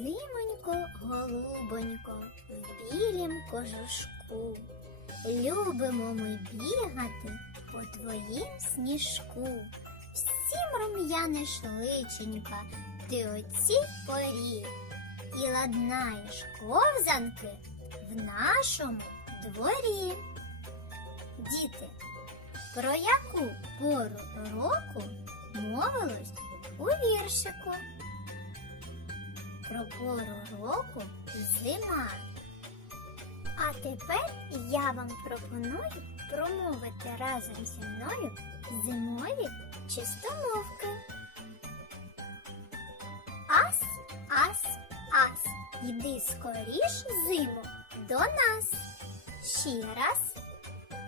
Зимонько, голубонько, в білім кожушку. Любимо ми бігати по твоїм сніжку. Всім рум'яниш личенька, ти оці порі, і ладнаєш ковзанки в нашому дворі. Діти, про яку пору року мовилось у віршику? Про пору року зима. А тепер я вам пропоную промовити разом зі мною зимові чистомовки. Ас, ас, ас, йди скоріш зиму до нас. Ще раз.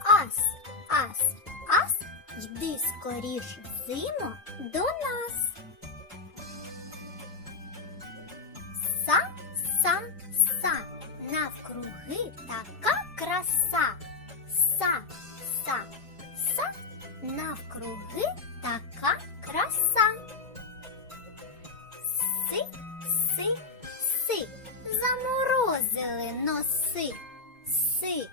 Ас, ас, ас, йди скоріш зиму до нас. Навкруги така краса. Са, са, са, навкруги така краса. Си, си, си, заморозили носи. Си,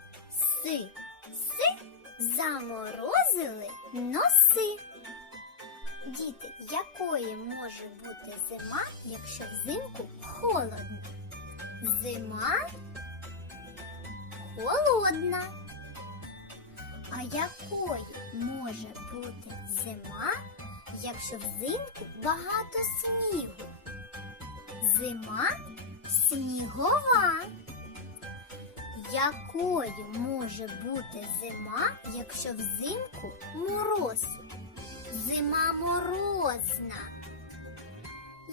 си, си, заморозили носи. Діти, якою може бути зима, якщо взимку холодно? Зима холодна. А якою може бути зима, якщо взимку багато снігу? Зима снігова. Якою може бути зима, якщо взимку мороз? Зима морозна.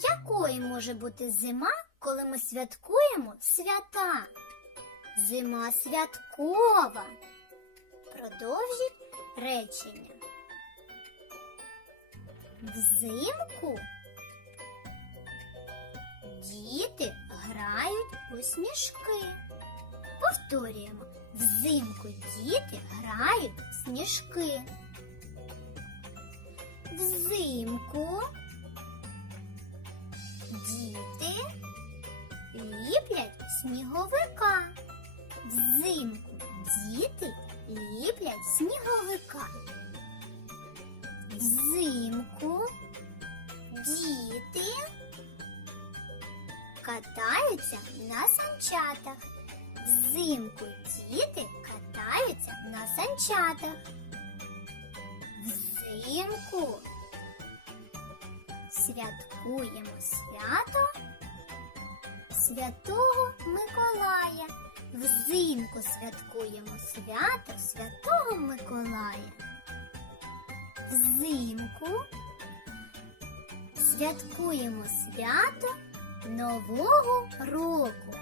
Якою може бути зима, коли ми святкуємо свята? Зима святкова. Продовжіть речення. Взимку діти грають у сніжки. Повторюємо. Взимку діти грають в сніжки. Взимку діти ліплять сніговика. Взимку діти ліплять сніговика. Взимку діти катаються на санчатах. Взимку діти катаються на санчатах. Взимку святкуємо свято Святого Миколая. Взимку святкуємо свято Святого Миколая. Взимку святкуємо свято Нового року.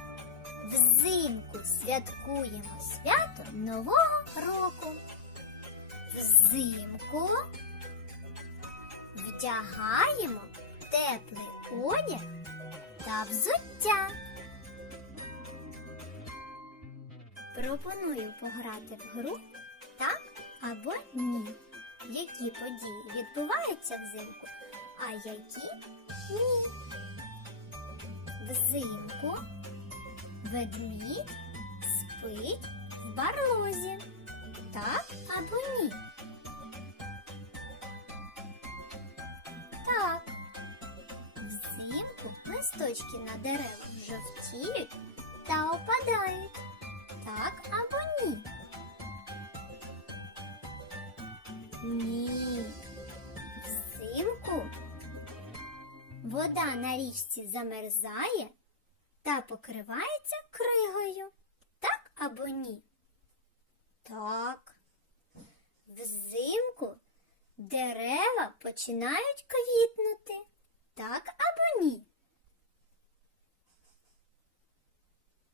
Взимку святкуємо свято Нового року. Взимку вдягаємо теплий одяг та взуття. Пропоную пограти в гру так або ні. Які події відбуваються взимку, а які ні. Взимку ведмідь спить в барлозі. Так або ні? Так. Взимку листочки на деревах жовтіють та опадають. Так або ні? Ні. Взимку вода на річці замерзає та покривається кригою. Так або ні? Так. Взимку дерева починають квітнути. Так або ні?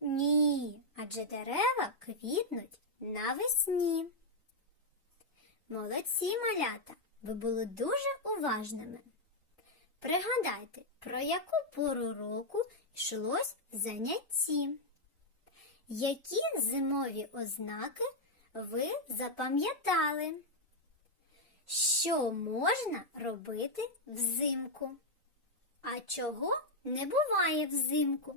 Ні, адже дерева квітнуть навесні. Молодці малята, ви були дуже уважними. Пригадайте, про яку пору року йшлось в занятті. Які зимові ознаки ви запам'ятали? Що можна робити взимку? А чого не буває взимку?